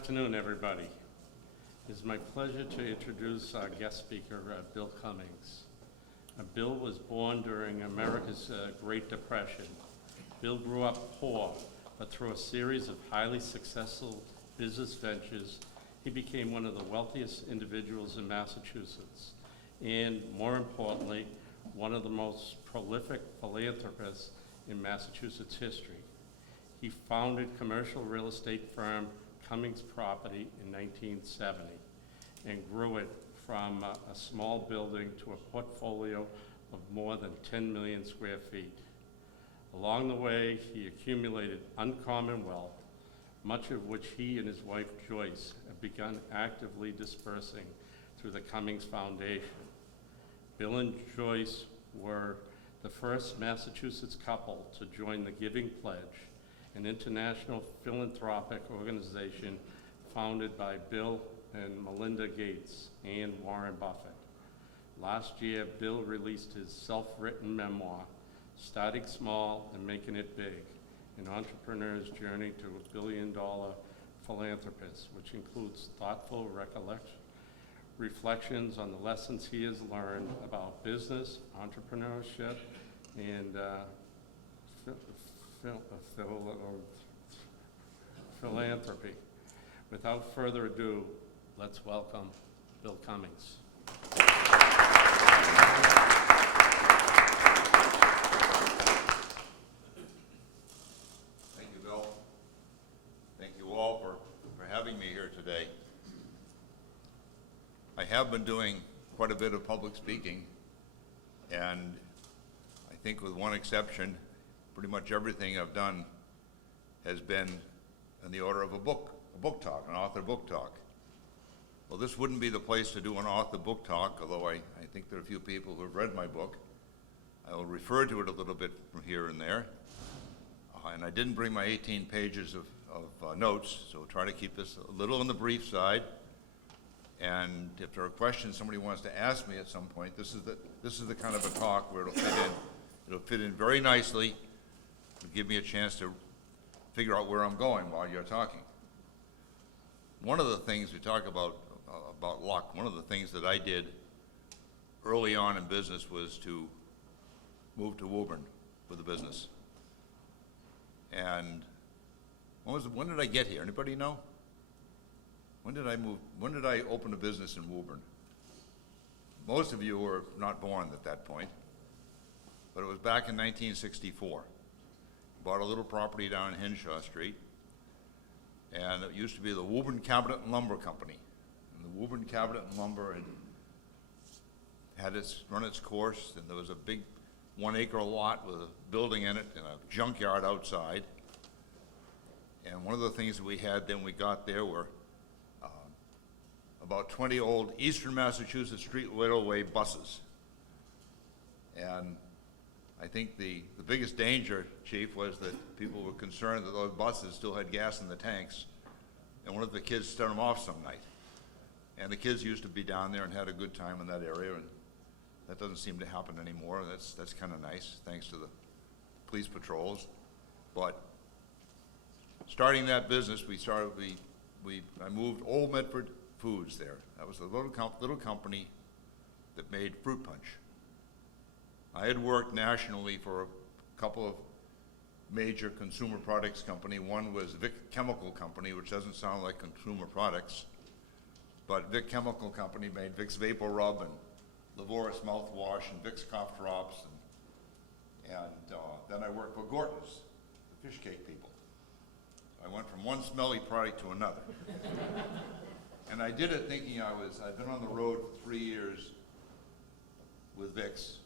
afternoon, everybody. It is my pleasure to introduce our guest speaker, Bill Cummings. Bill was born during America's Great Depression. Bill grew up poor, but through a series of highly successful business ventures, he became one of the wealthiest individuals in Massachusetts, and more importantly, one of the most prolific philanthropists in Massachusetts history. He founded commercial real estate firm Cummings Properties in 1970 and grew it from a small building to a portfolio of more than 10 million square feet. Along the way, he accumulated uncommon wealth, much of which he and his wife Joyce have begun actively dispersing through the Cummings Foundation. Bill and Joyce were the first Massachusetts couple to join the Giving Pledge, an international philanthropic organization founded by Bill and Melinda Gates and Warren Buffett. Last year, Bill released his self-written memoir, Starting Small and Making It Big, an entrepreneur's journey to a billion-dollar philanthropist, which includes thoughtful reflections on the lessons he has learned about business, entrepreneurship, and philanthropy. Without further ado, let's welcome Bill Cummings. Thank you, Bill. Thank you all for having me here today. I have been doing quite a bit of public speaking, and I think with one exception, pretty much everything I've done has been in the order of a book talk, an author book talk. Well, this wouldn't be the place to do an author book talk, although I think there are a few people who have read my book. I will refer to it a little bit from here and there. And I didn't bring my 18 pages of notes, so try to keep this a little on the brief side. And if there are questions somebody wants to ask me at some point, this is the kind of a talk where it'll fit in. It'll fit in very nicely. It'll give me a chance to figure out where I'm going while you're talking. One of the things we talk about luck, one of the things that I did early on in business was to move to Woburn with the business. And when did I get here? Anybody know? When did I move? When did I open a business in Woburn? Most of you were not born at that point, but it was back in 1964. Bought a little property down in Henshaw Street, and it used to be the Woburn Cabinet and Lumber Company. And the Woburn Cabinet and Lumber had run its course, and there was a big 1 acre lot with a building in it and a junkyard outside. And one of the things that we had then we got there were about 20 old Eastern Massachusetts street railway buses. And I think the biggest danger, Chief, was that people were concerned that those buses still had gas in the tanks, and one of the kids set them off some night. And the kids used to be down there and had a good time in that area, and that doesn't seem to happen anymore. That's kind of nice, thanks to the police patrols. But starting that business, I moved Old Medford Foods there. That was a little company that made fruit punch. I had worked nationally for a couple of major consumer products company. One was Vic Chemical Company, which doesn't sound like consumer products, but Vic Chemical Company made Vicks Vapor Rub and Levoris mouthwash and Vicks cough drops, and then I worked for Gorton's, the fish cake people. I went from one smelly product to another. And I did it thinking I'd been on the road for 3 years with Vicks,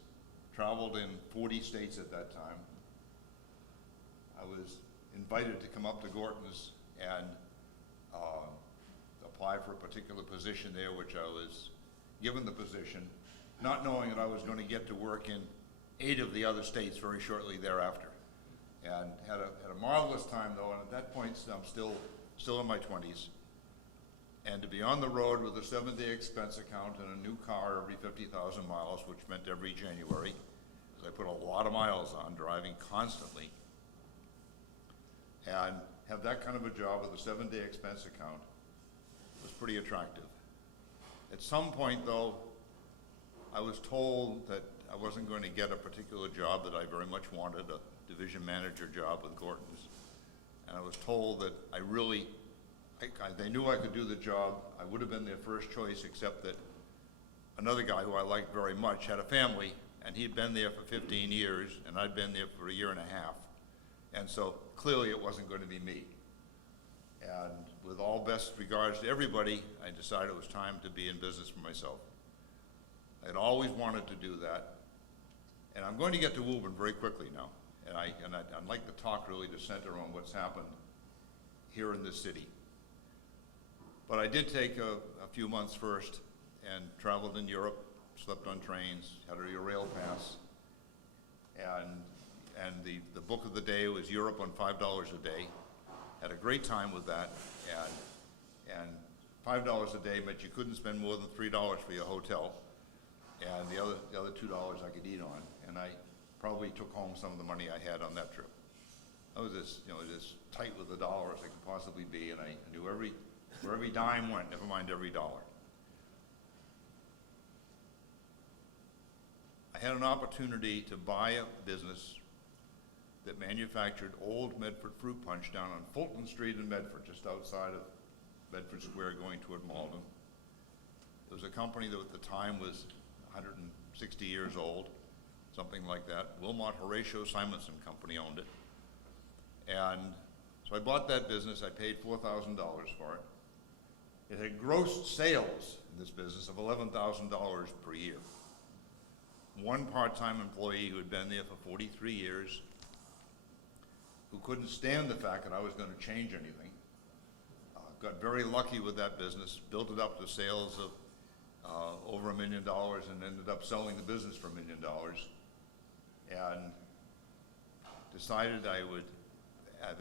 traveled in 40 states at that time. I was invited to come up to Gorton's and apply for a particular position there, which I was given the position, not knowing that I was going to get to work in 8 of the other states very shortly thereafter. And had a marvelous time though, and at that point I'm still in my 20s. And to be on the road with a 7-day expense account and a new car every 50,000 miles, which meant every January, because I put a lot of miles on, driving constantly, and have that kind of a job with a 7-day expense account was pretty attractive. At some point, though, I was told that I wasn't going to get a particular job that I very much wanted, a division manager job with Gorton's. And I was told that they knew I could do the job. I would have been their first choice, except that another guy who I liked very much had a family, and he'd been there for 15 years, and I'd been there for a year and a half. And so clearly it wasn't going to be me. And with all best regards to everybody, I decided it was time to be in business for myself. I'd always wanted to do that. And I'm going to get to Woburn very quickly now. And I'd like to talk really to center on what's happened here in this city. But I did take a few months first and traveled in Europe, slept on trains, had a rail pass. And the book of the day was Europe on $5 a day. Had a great time with that. And $5 a day meant you couldn't spend more than $3 for your hotel. And the other $2 I could eat on. And I probably took home some of the money I had on that trip. I was as tight with the dollar as I could possibly be, and I knew where every dime went, never mind every dollar. I had an opportunity to buy a business that manufactured old Medford fruit punch down on Fulton Street in Medford, just outside of Bedford Square going toward Malden. It was a company that at the time was 160 years old, something like that. Wilmot Horatio Simonson Company owned it. And so I bought that business. I paid $4,000 for it. It had gross sales in this business of $11,000 per year. One part-time employee who had been there for 43 years, who couldn't stand the fact that I was going to change anything, got very lucky with that business, built it up to sales of over $1 million, and ended up selling the business for $1 million, and decided I would,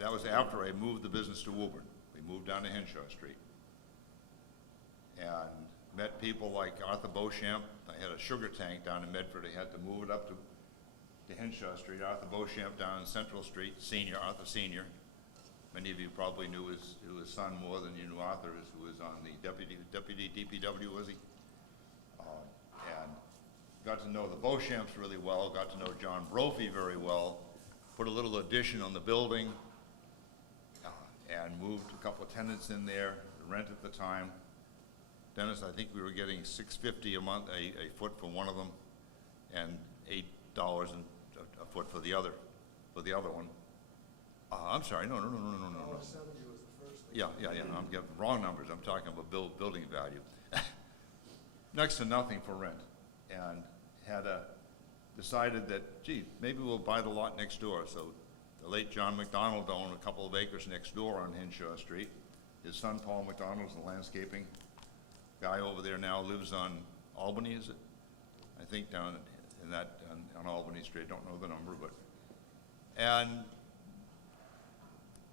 that was after I moved the business to Woburn. We moved down to Henshaw Street, and met people like Arthur Beauchamp. I had a sugar tank down in Medford. I had to move it up to Henshaw Street. Arthur Beauchamp down in Central Street, Senior, Arthur Senior. Many of you probably knew his son more than you knew Arthur, who was on the deputy DPW, was he? And got to know the Beauchamps really well, got to know John Brophy very well, put a little addition on the building, and moved a couple of tenants in there, the rent at the time. Dennis, I think we were getting $6.50 a month, a foot for one of them, and $8 a foot for the other one. I'm sorry, no. $1.70 was the first thing. Yeah, no, I'm getting wrong numbers. I'm talking about building value. Next to nothing for rent, and had decided that, gee, maybe we'll buy the lot next door. So the late John McDonald owned a couple of acres next door on Henshaw Street. His son Paul McDonald's the landscaping guy over there now, lives on Albany, is it? I think down in that on Albany Street. Don't know the number, but and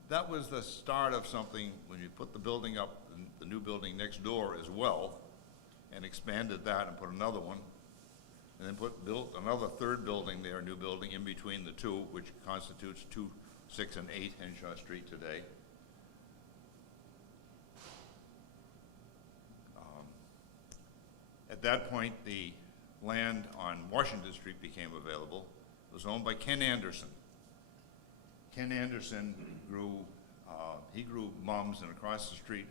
that was the start of something when you put the building up, the new building next door as well, and expanded that and put another one, and then built another third building there, a new building in between the two, which constitutes 2, 6, and 8 Henshaw Street today. At that point, the land on Washington Street became available. It was owned by Ken Anderson. Ken Anderson grew mums, and across the street,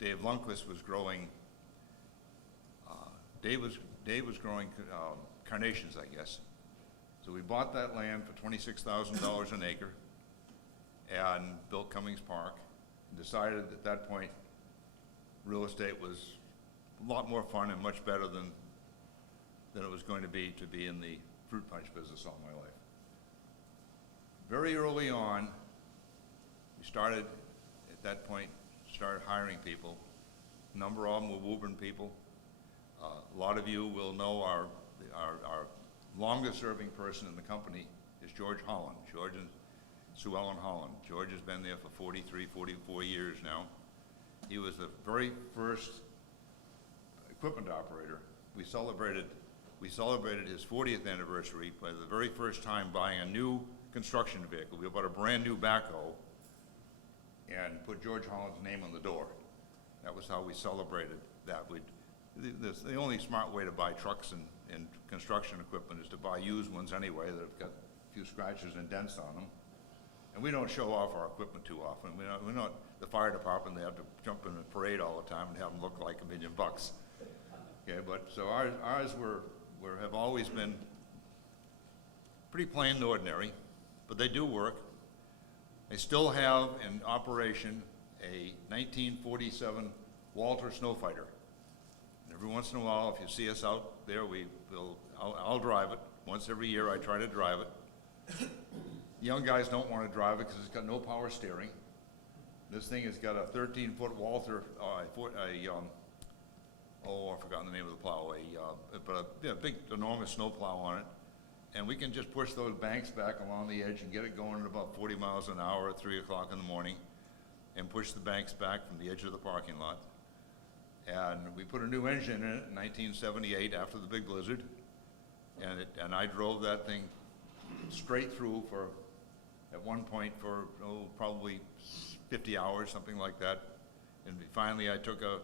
Dave Lundquist was growing. Dave was growing carnations, I guess. So we bought that land for $26,000 an acre, and built Cummings Park. And decided at that point, real estate was a lot more fun and much better than it was going to be in the fruit punch business all my life. Very early on, we started, at that point, started hiring people. A number of them were Woburn people. A lot of you will know our longest serving person in the company is George Holland, George and Sue Ellen Holland. George has been there for 43, 44 years now. He was the very first equipment operator. We celebrated his 40th anniversary by the very first time buying a new construction vehicle. We bought a brand new backhoe and put George Holland's name on the door. That was how we celebrated that. The only smart way to buy trucks and construction equipment is to buy used ones anyway that have got a few scratches and dents on them. And we don't show off our equipment too often. We're not the fire department. They have to jump in a parade all the time and have them look like $1 million. Okay, but so ours have always been pretty plain and ordinary, but they do work. They still have in operation a 1947 Walter Snowfighter. And every once in a while, if you see us out there, I'll drive it. Once every year, I try to drive it. Young guys don't want to drive it because it's got no power steering. This thing has got a 13-foot Walther, I've forgotten the name of the plow, a big, enormous snow plow on it. And we can just push those banks back along the edge and get it going at about 40 miles an hour at 3 o'clock in the morning and push the banks back from the edge of the parking lot. And we put a new engine in it in 1978 after the big blizzard. And I drove that thing straight through at one point for probably 50 hours, something like that. And finally I took a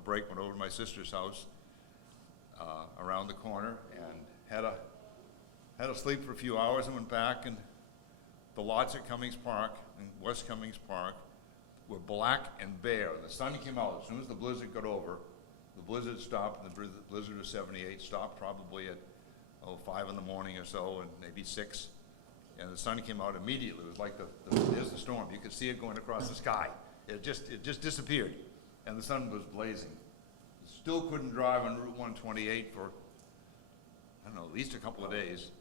break, went over to my sister's house around the corner and had to sleep for a few hours and went back, and the lots at Cummings Park, in West Cummings Park, were black and bare. The sun came out. As soon as the blizzard got over, the blizzard stopped, and the blizzard of 78 stopped probably at 5 in the morning or so, and maybe 6. And the sun came out immediately. It was like there's the storm. You could see it going across the sky. It just disappeared, and the sun was blazing. Still couldn't drive on Route 128 for, I don't know, at least a couple of days,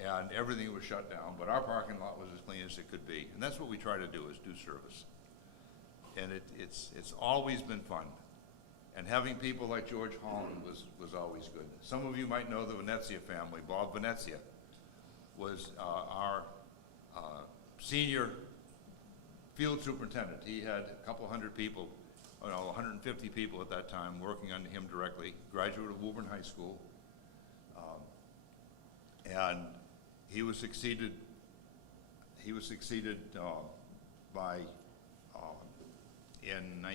and everything was shut down, but our parking lot was as clean as it could be. And that's what we try to do, is do service. And it's always been fun. And having people like George Holland was always good. Some of you might know the Venezia family. Bob Venezia was our senior field superintendent. He had a couple hundred people, 150 people at that time working under him directly, graduate of Woburn High School. And he was succeeded by, in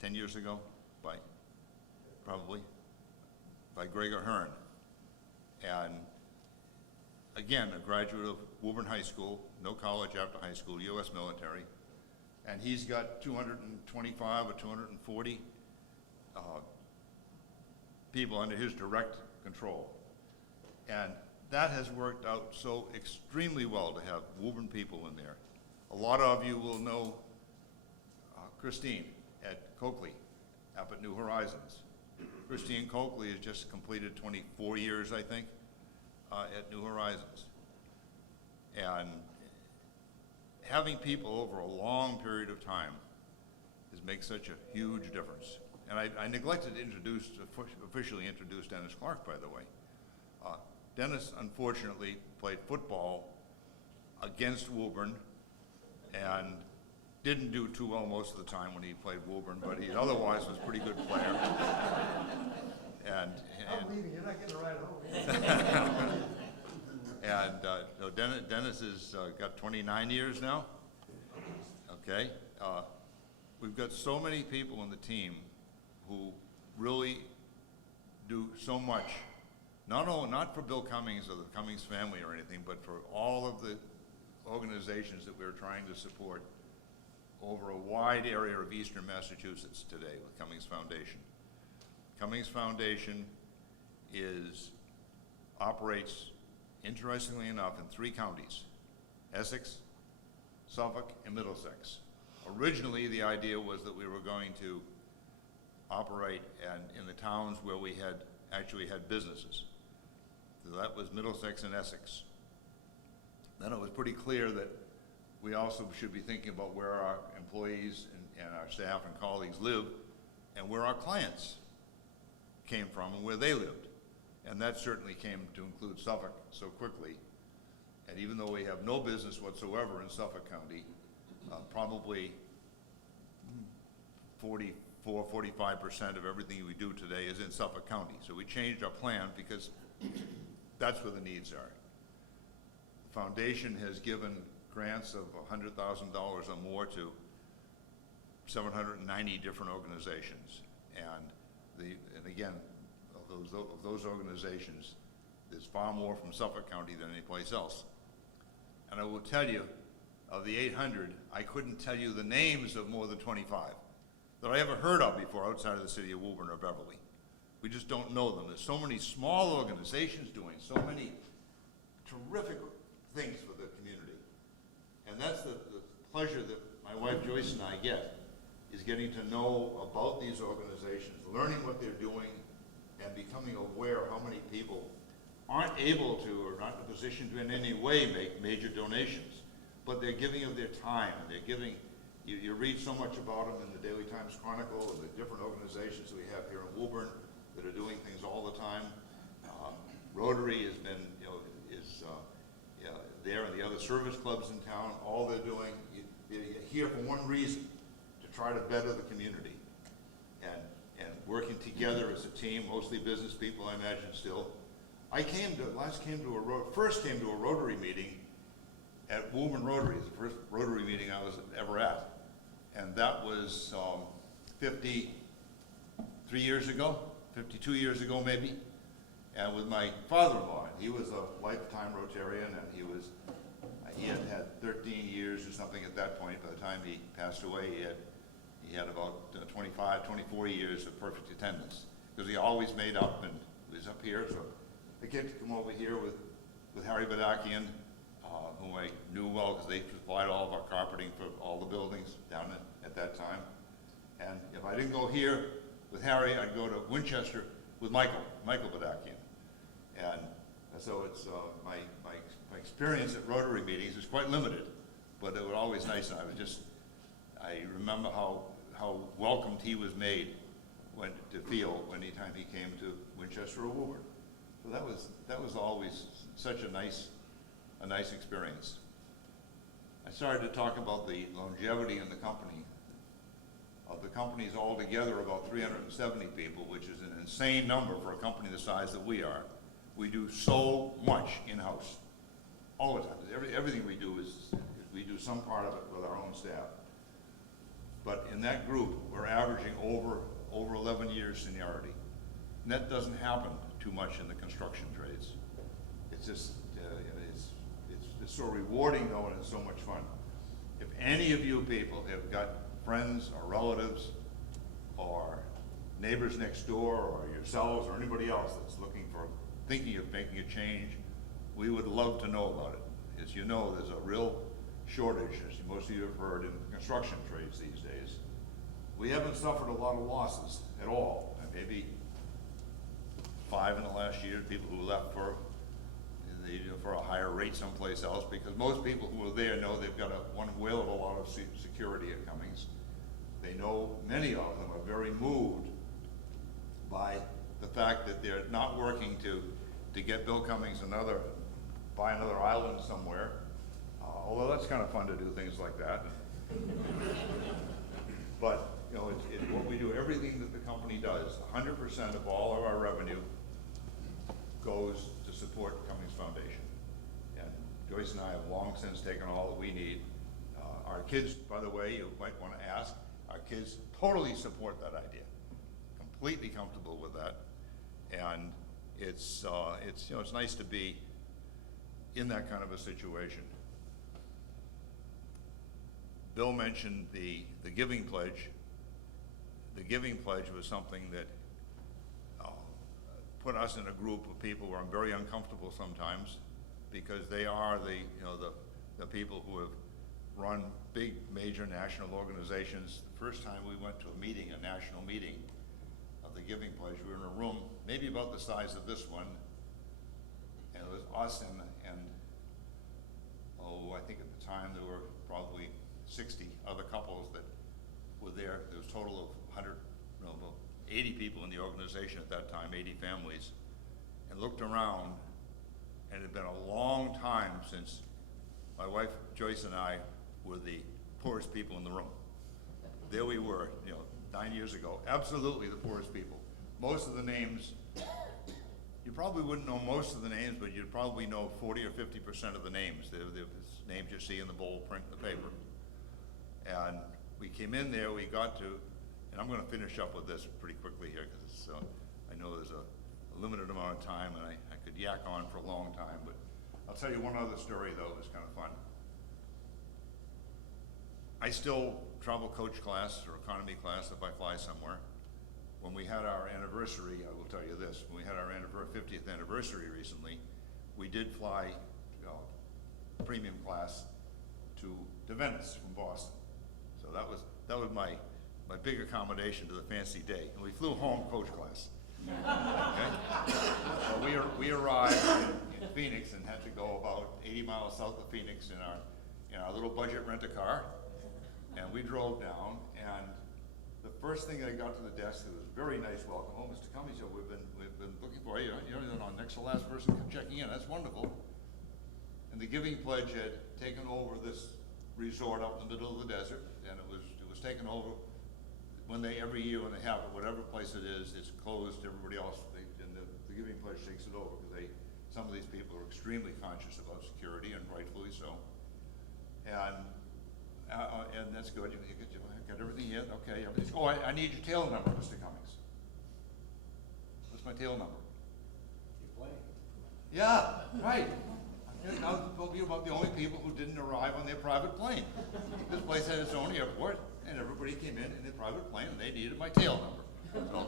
10 years ago, by Gregor Hearn. And again, a graduate of Woburn High School, no college after high school, U.S. military. And he's got 225 or 240 people under his direct control. And that has worked out so extremely well to have Woburn people in there. A lot of you will know Christine at Coakley, up at New Horizons. Christine Coakley has just completed 24 years, I think, at New Horizons. And having people over a long period of time makes such a huge difference. And I neglected to officially introduce Dennis Clark, by the way. Dennis, unfortunately, played football against Woburn and didn't do too well most of the time when he played Woburn, but he otherwise was a pretty good player. I'm leaving, you're not getting a ride home. And Dennis has got 29 years now. Okay. We've got so many people on the team who really do so much, not for Bill Cummings or the Cummings family or anything, but for all of the organizations that we're trying to support over a wide area of eastern Massachusetts today with Cummings Foundation. Cummings Foundation operates, interestingly enough, in 3 counties: Essex, Suffolk, and Middlesex. Originally, the idea was that we were going to operate in the towns where we actually had businesses. So that was Middlesex and Essex. Then it was pretty clear that we also should be thinking about where our employees and our staff and colleagues live and where our clients came from and where they lived. And that certainly came to include Suffolk so quickly. And even though we have no business whatsoever in Suffolk County, probably 45% of everything we do today is in Suffolk County. So we changed our plan because that's where the needs are. The foundation has given grants of $100,000 or more to 790 different organizations. And again, of those organizations, there's far more from Suffolk County than any place else. And I will tell you, of the 800, I couldn't tell you the names of more than 25 that I ever heard of before outside of the city of Woburn or Beverly. We just don't know them. There's so many small organizations doing so many terrific things for the community. And that's the pleasure that my wife Joyce and I get, is getting to know about these organizations, learning what they're doing, and becoming aware of how many people aren't able to or not in a position to in any way make major donations, but they're giving of their time, and they're giving, you read so much about them in the Daily Times Chronicle, and the different organizations we have here in Woburn that are doing things all the time. Rotary has been, there, and the other service clubs in town, all they're doing, you're here for one reason, to try to better the community. And working together as a team, mostly business people, I imagine still. I first came to a Rotary meeting at Woburn Rotary. It's the first Rotary meeting I was ever at. And that was 53 years ago, 52 years ago maybe. And with my father-in-law, he was a lifetime Rotarian, and he had 13 years or something at that point. By the time he passed away, he had about 25, 24 years of perfect attendance, because he always made up and was up here. So I get to come over here with Harry Badakian, whom I knew well because they supplied all of our carpeting for all the buildings down at that time. And if I didn't go here with Harry, I'd go to Winchester with Michael Badakian. And so it's my experience at Rotary meetings is quite limited, but it was always nice. And I remember how welcomed he was made to feel anytime he came to Winchester or Woburn. So that was always such a nice experience. I started to talk about the longevity in the company. Of the companies altogether, about 370 people, which is an insane number for a company the size that we are. We do so much in-house, all the time. Everything we do we do some part of it with our own staff. But in that group, we're averaging over 11 years seniority. And that doesn't happen too much in the construction trades. It's just, it's so rewarding though, and it's so much fun. If any of you people have got friends or relatives or neighbors next door or yourselves or anybody else that's thinking of making a change, we would love to know about it. As you know, there's a real shortage, as most of you have heard, in the construction trades these days. We haven't suffered a lot of losses at all. Maybe 5 in the last year, people who left for a higher rate someplace else, because most people who are there know they've got one whale of a lot of security at Cummings. They know many of them are very moved by the fact that they're not working to get Bill Cummings buy another island somewhere, although that's kind of fun to do things like that. But what we do, everything that the company does, 100% of all of our revenue goes to support Cummings Foundation. And Joyce and I have long since taken all that we need. Our kids, by the way, you might want to ask, our kids totally support that idea, completely comfortable with that. And it's nice to be in that kind of a situation. Bill mentioned the Giving Pledge. The Giving Pledge was something that put us in a group of people where I'm very uncomfortable sometimes, because they are the people who have run big major national organizations. The first time we went to a national meeting of the Giving Pledge, we were in a room maybe about the size of this one, and it was us and I think at the time there were probably 60 other couples that were there. There was a total of 80 people in the organization at that time, 80 families, and looked around, and it had been a long time since my wife Joyce and I were the poorest people in the room. There we were, 9 years ago, absolutely the poorest people. Most of the names, you probably wouldn't know most of the names, but you'd probably know 40 or 50% of the names. The names you see in the bold print in the paper. And we came in there, we got to, and I'm gonna finish up with this pretty quickly here, because it's, I know there's a limited amount of time, and I could yak on for a long time, but I'll tell you one other story, though, that's kind of fun. I still travel coach class or economy class if I fly somewhere. When we had our anniversary, I will tell you this, when we had our 50th anniversary recently, we did fly, premium class to Venice from Boston. So that was my big accommodation to the fancy day. And we flew home coach class. Okay? So we arrived in Phoenix and had to go about 80 miles south of Phoenix in our little budget rent-a-car. And we drove down, and the first thing I got to the desk, it was a very nice welcome. Oh, Mr. Cummings, we've been looking for you. You're the next to last person checking in. That's wonderful. And the Giving Pledge had taken over this resort out in the middle of the desert, and it was taken over every year when they have it, whatever place it is, it's closed. Everybody else, and the Giving Pledge takes it over because some of these people are extremely conscious about security, and rightfully so. And that's good. You got everything here. Okay. Everything's. Oh, I need your tail number, Mr. Cummings. What's my tail number? You're playing. Yeah, right. Now told you about the only people who didn't arrive on their private plane. This place had its own airport, and everybody came in their private plane, and they needed my tail number. So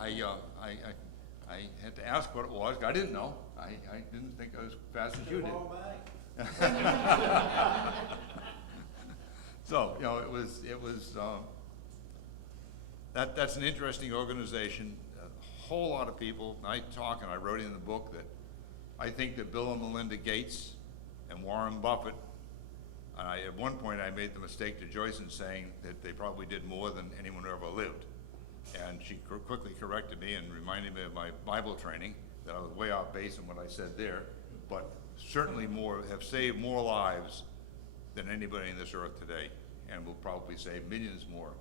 I had to ask what it was. I didn't know. I didn't think I was fast as you did. So that's an interesting organization. A whole lot of people. I talk, and I wrote in the book that I think that Bill and Melinda Gates and Warren Buffett. At one point, I made the mistake to Joyce in saying that they probably did more than anyone who ever lived, and she quickly corrected me and reminded me of my Bible training that I was way off base in what I said there. But certainly have saved more lives than anybody in this earth today, and will probably save millions more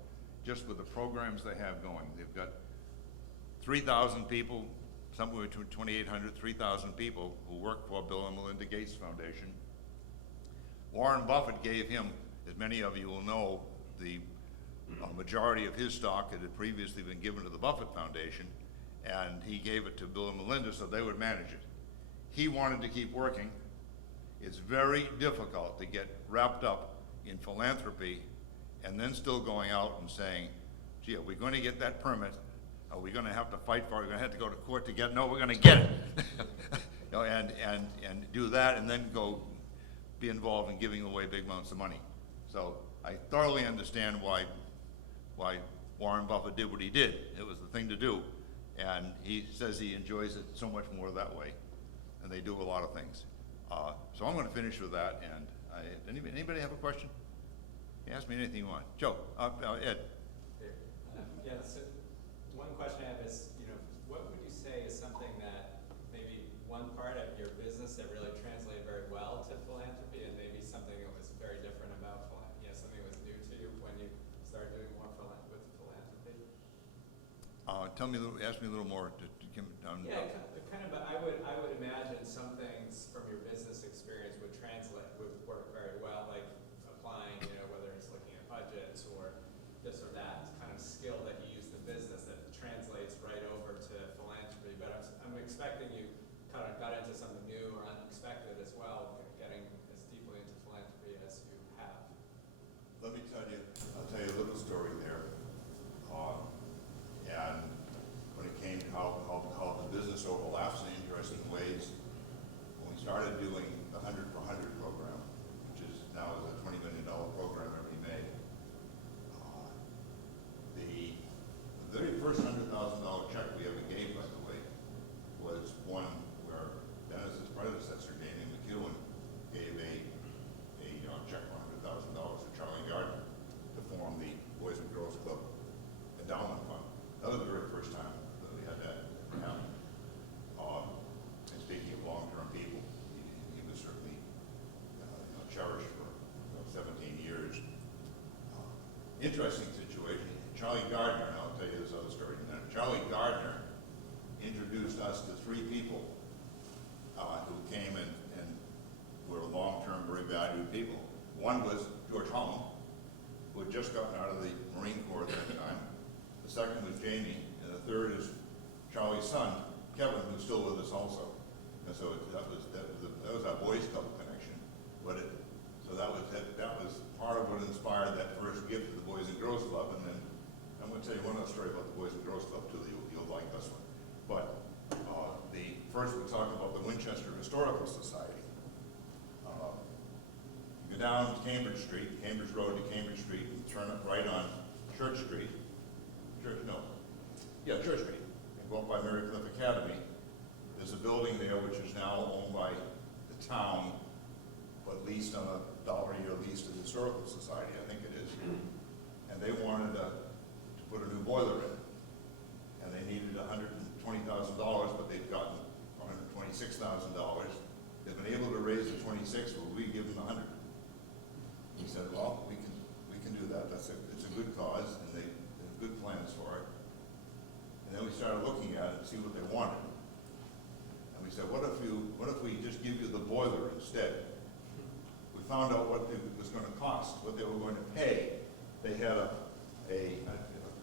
just with the programs they have going. They've got 3,000 people, somewhere between 2,800, 3,000 people who work for Bill and Melinda Gates Foundation. Warren Buffett gave him, as many of you will know, the majority of his stock that had previously been given to the Buffett Foundation, and he gave it to Bill and Melinda so they would manage it. He wanted to keep working. It's very difficult to get wrapped up in philanthropy and then still going out and saying, gee, are we going to get that permit? Are we going to have to fight for it? Are we going to have to go to court to get it? No, we're going to get it. And do that, and then go be involved in giving away big amounts of money. So I thoroughly understand why Warren Buffett did what he did. It was the thing to do. And he says he enjoys it so much more that way. And they do a lot of things. So I'm going to finish with that. And anybody have a question? Ask me anything you want. Joe, Ed. Yeah, so one question I have is, what would you say is something that maybe one part of your business that really translated very well to philanthropy, and maybe something that was very different about something that was new to you when you started doing more with philanthropy? Ask me a little more. Yeah, kind of. I would imagine some things from your business experience would work very well, like applying, whether it's looking at budgets or this or that kind of skill that you use in the business that translates right over to philanthropy. But I'm expecting you kind of got into something new or unexpected as well, getting as deeply into philanthropy as you have. Let me tell you, I'll tell you a little story there. And when it came to how the business overlaps in interesting ways, when we started doing the 100 for 100 program, which is now is a $20 million program every May, the very first $100,000 check we ever gave, by the way, was one where Dennis's predecessor, Damien McEwen, gave a check for $100,000 to Charlie Gardner to form the Boys and Girls Club Endowment Fund. That was the very first time that we had that happen. And speaking of long-term people, he was certainly cherished for 17 years. Interesting situation. Charlie Gardner, and I'll tell you this other story in a minute. Charlie Gardner introduced us to three people who came and were long-term, very valued people. One was George Holland, who had just gotten out of the Marine Corps at that time. The second was Jamie, and the third is Charlie's son, Kevin, who's still with us also. And so that was our Boys Club connection. So that was part of what inspired that first gift to the Boys and Girls Club. And then I'm going to tell you one other story about the Boys and Girls Club too. You'll like this one. But first we talked about the Winchester Historical Society. You go down Cambridge Street, Cambridge Road to Cambridge Street, and turn up right on Church Street. Church Street. And go up by Mary Cliff Academy. There's a building there which is now owned by the town, but leased on a $1 a year lease to the Historical Society, I think it is. And they wanted to put a new boiler in. And they needed $120,000, but they've gotten $126,000. They've been able to raise the 26, but we give them 100. He said, well, we can do that. It's a good cause, and they have good plans for it. And then we started looking at it to see what they wanted. And we said, what if we just give you the boiler instead? We found out what it was going to cost, what they were going to pay. They had a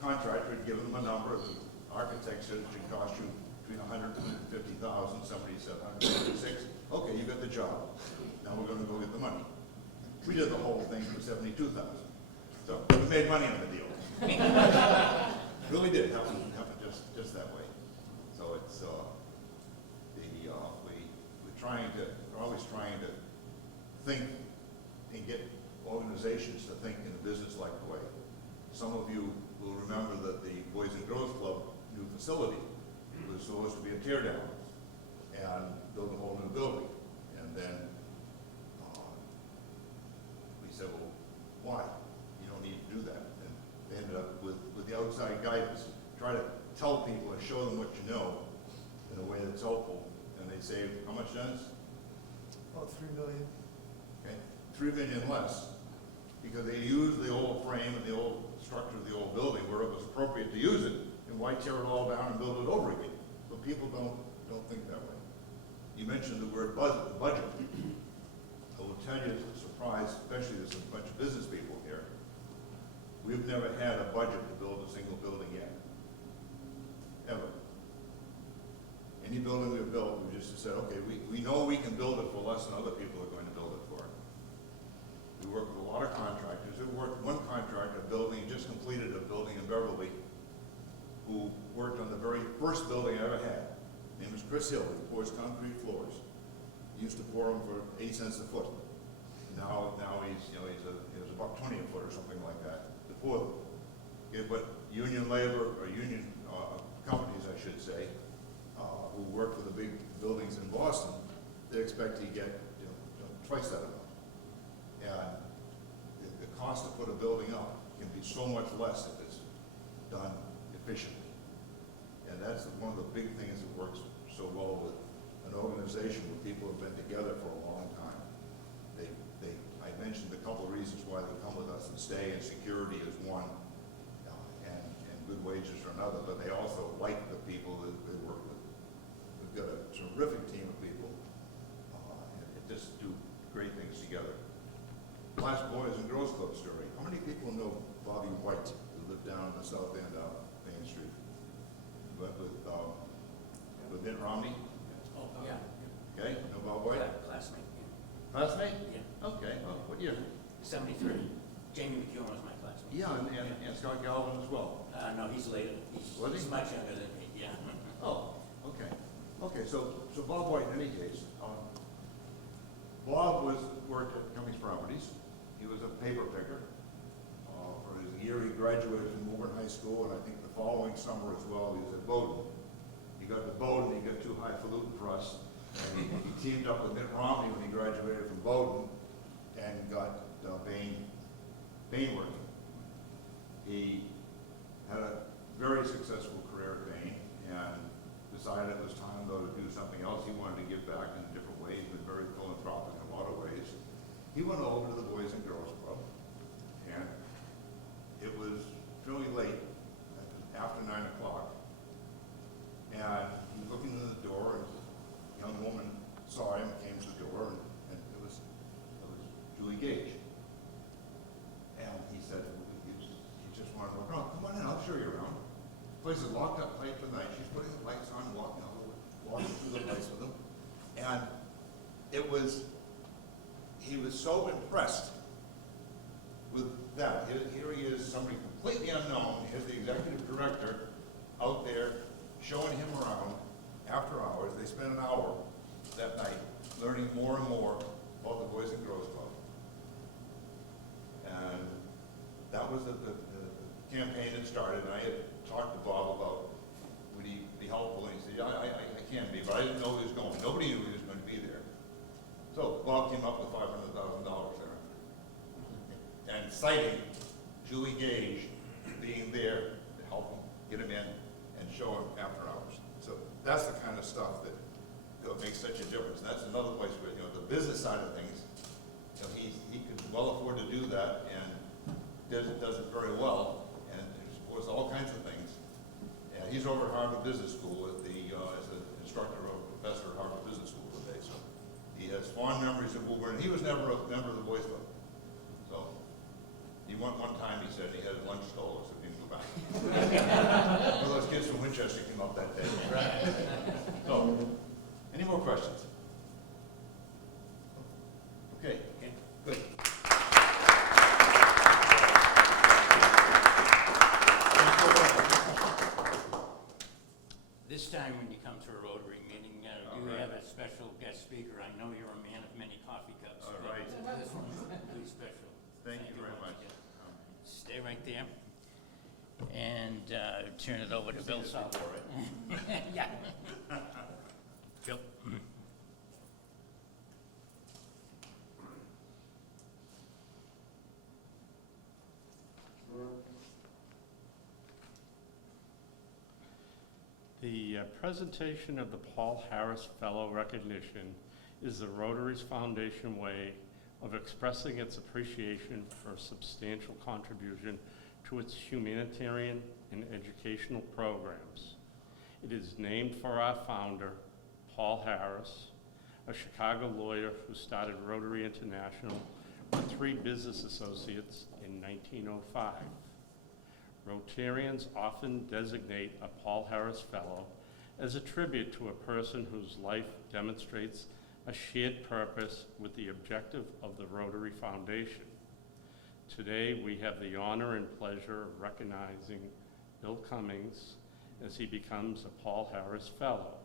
contractor had given them a number. The architect said it should cost you between $100,000 and $150,000. Somebody said $156,000. Okay, you got the job. Now we're going to go get the money. We did the whole thing for $72,000. So we made money on the deal. Really did. Happened just that way. So it's we're always trying to think and get organizations to think in a business-like way. Some of you will remember that the Boys and Girls Club new facility was supposed to be a tear down and build a whole new building. And then we said, well, why? You don't need to do that. And they ended up with the outside guidance, try to tell people and show them what you know in a way that's helpful. And they saved, how much, Dennis? About $3 million. Okay, $3 million less, because they used the old frame and the old structure of the old building where it was appropriate to use it, and why tear it all down and build it over again? But people don't think that way. You mentioned the word budget. I will tell you, it's a surprise, especially there's a bunch of business people here. We've never had a budget to build a single building yet, ever. Any building we've built, we just said, okay, we know we can build it for less than other people are going to build it for. We work with a lot of contractors. We worked with one contractor just completed a building in Beverly, who worked on the very first building I ever had. His name was Chris Hill. He pours concrete floors. He used to pour them for 8 cents a foot. Now he's $1.20 a foot or something like that to pour them. Okay, but union labor or union companies, I should say, who work for the big buildings in Boston, they expect to get twice that amount. And the cost to put a building up can be so much less if it's done efficiently. And that's one of the big things that works so well with an organization where people have been together for a long time. I mentioned a couple of reasons why they come with us and stay, and security is one, and good wages are another, but they also like the people that they work with. We've got a terrific team of people, and just do great things together. Last Boys and Girls Club story. How many people know Bobby White, who lived down in the south end of Main Street? But with Mitt Romney? Oh, yeah. Okay, know Bob White? Classmate, yeah. Classmate? Yeah. Okay, well, what year? 73. Jamie McEwen was my classmate. Yeah, and Scott Galvin as well. No, he's later. Was he? He's much younger than me, yeah. Oh, okay. Okay, so Bob White, in any case, Bob worked at Cummings Properties. He was a paper picker. For his year, he graduated from Woburn High School, and I think the following summer as well, he was at Bowdoin. He got to Bowdoin, he got too highfalutin for us, and he teamed up with Mitt Romney when he graduated from Bowdoin and got Bain working. He had a very successful career at Bain and decided it was time, though, to do something else. He wanted to give back in a different way. He's been very philanthropic in a lot of ways. He went over to the Boys and Girls Club, and it was really late, after 9 o'clock, and he was looking in the door, and a young woman saw him, came to the door, and it was Julie Gage. And he said, walked up late tonight, she's putting the lights on, walking through the lights with him. And he was so impressed with that. Here he is, somebody completely unknown. Here's the executive director out there showing him around after hours. They spent an hour that night learning more and more about the Boys and Girls Club. And that was the campaign that started. And I had talked to Bob about, would he be helpful? And he said, yeah, I can be, but I didn't know he was going. Nobody knew he was going to be there. So Bob came up with $500,000 there. And citing Julie Gage being there to help him, get him in, and show him after hours. So that's the kind of stuff that makes such a difference. And that's another place where, the business side of things, he could well afford to do that and does it very well, and supports all kinds of things. And he's over at Harvard Business School as an instructor or professor at Harvard Business School today. So he has fond memories of Woburn. He was never a member of the Boys Club. So he went one time, he said, he had lunch stole, so he didn't go back. One of those kids from Winchester came up that day. Right. So, any more questions? Okay, good. This time when you come to a Rotary meeting, All you right. have a special guest speaker. I know you're a man of many coffee cups. All but right. This one's really special. Thank you very much. Stay right there. And turn it over to Bill South. Yeah. Bill. The presentation of the Paul Harris Fellow recognition is the Rotary's Foundation way of expressing its appreciation for a substantial contribution to its humanitarian and educational programs. It is named for our founder, Paul Harris, a Chicago lawyer who started Rotary International with 3 business associates in 1905. Rotarians often designate a Paul Harris Fellow as a tribute to a person whose life demonstrates a shared purpose with the objective of the Rotary Foundation. Today, we have the honor and pleasure of recognizing Bill Cummings as he becomes a Paul Harris Fellow.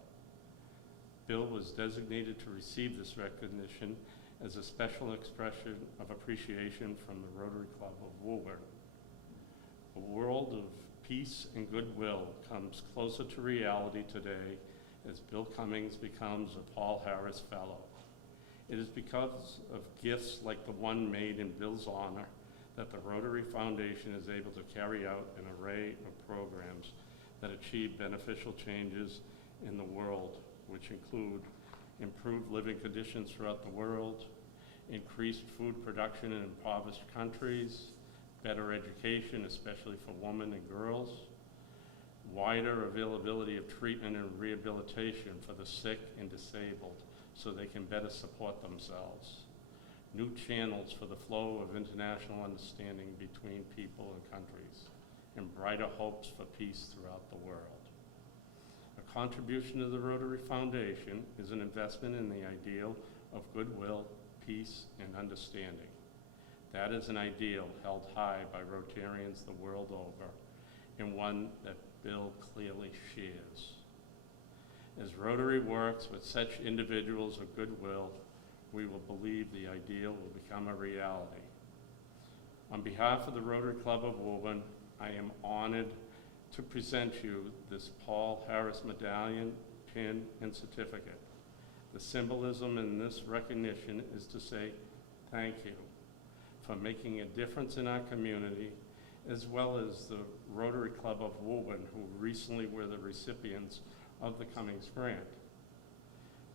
Bill was designated to receive this recognition as a special expression of appreciation from the Rotary Club of Woburn. A world of peace and goodwill comes closer to reality today as Bill Cummings becomes a Paul Harris Fellow. It is because of gifts like the one made in Bill's honor that the Rotary Foundation is able to carry out an array of programs that achieve beneficial changes in the world, which include improved living conditions throughout the world, increased food production in impoverished countries, better education, especially for women and girls, wider availability of treatment and rehabilitation for the sick and disabled so they can better support themselves, new channels for the flow of international understanding between people and countries, and brighter hopes for peace throughout the world. A contribution to the Rotary Foundation is an investment in the ideal of goodwill, peace, and understanding. That is an ideal held high by Rotarians the world over, and one that Bill clearly shares. As Rotary works with such individuals of goodwill, we will believe the ideal will become a reality. On behalf of the Rotary Club of Woburn, I am honored to present you this Paul Harris medallion, pin, and certificate. The symbolism in this recognition is to say thank you for making a difference in our community, as well as the Rotary Club of Woburn, who recently were the recipients of the Cummings Grant.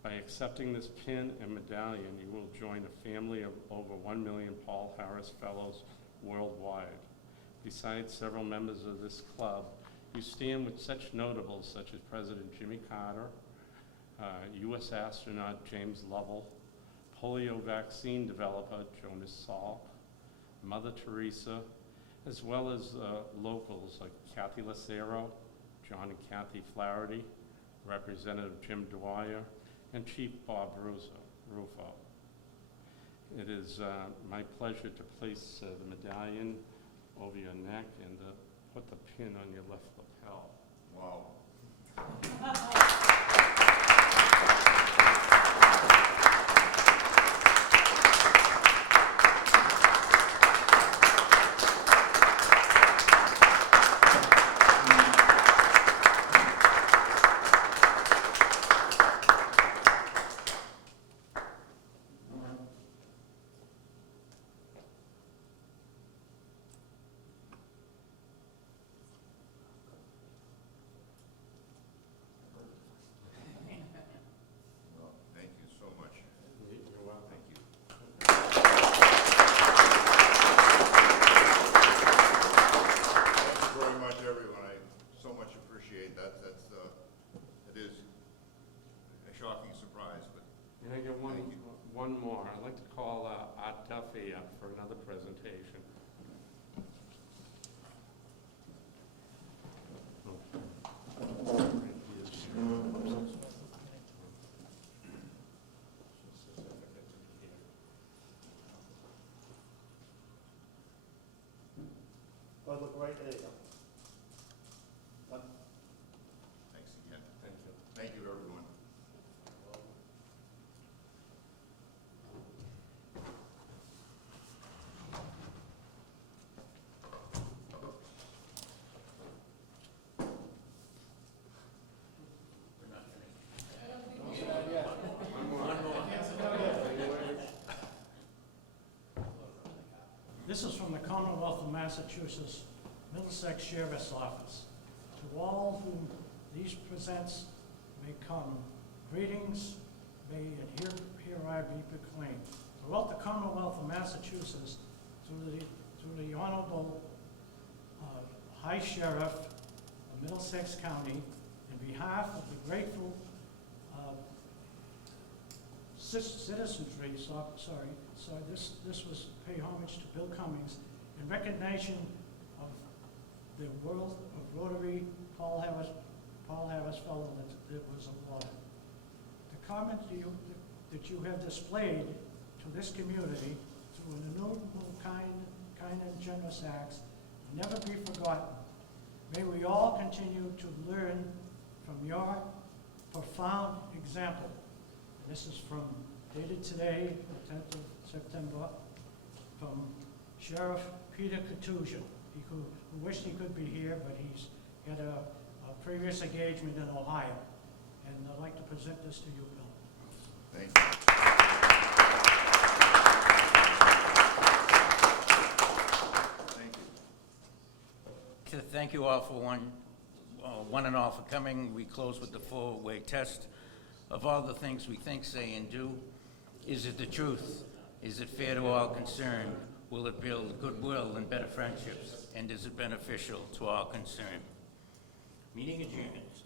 By accepting this pin and medallion, you will join a family of over 1 million Paul Harris Fellows worldwide. Besides several members of this club, you stand with such notables such as President Jimmy Carter, U.S. astronaut James Lovell, polio vaccine developer Jonas Salk, Mother Teresa, as well as locals like Kathy Lacero, John and Kathy Flaherty, Representative Jim Dwyer, and Chief Bob Rufo. It is my pleasure to place the medallion over your neck and put the pin on your left lapel. Wow. Well, thank you so much. You're welcome. Thank you. Thank you very much, everyone. I so much appreciate that. It is a shocking surprise, but And I get Thank you. one more. I'd like to call Art Duffy up for another presentation. Oh, look right there, you go. thanks again. Thank you. Thank you, everyone. This is from the Commonwealth of Massachusetts, Middlesex Sheriff's Office. To all whom these presents may come, greetings may and here I be proclaimed. Throughout the Commonwealth of Massachusetts, through the Honorable High Sheriff of Middlesex County, in behalf of the grateful citizenry, this was pay homage to Bill Cummings in recognition of the World of Rotary Paul Harris Fellow that was awarded. The comment that you have displayed to this community through innumerable kind and generous acts will never be forgotten. May we all continue to learn from your profound example. This is dated today, the 10th of September, from Sheriff Peter Katusian, who wished he could be here, but he's got a previous engagement in Ohio. And I'd like to present this to you, Bill. Thank you. Thank you. Thank you all for one and all for coming. We close with the four-way test. Of all the things we think, say, and do, is it the truth? Is it fair to all concerned? Will it build goodwill and better friendships? And is it beneficial to all concerned? Meeting adjourned.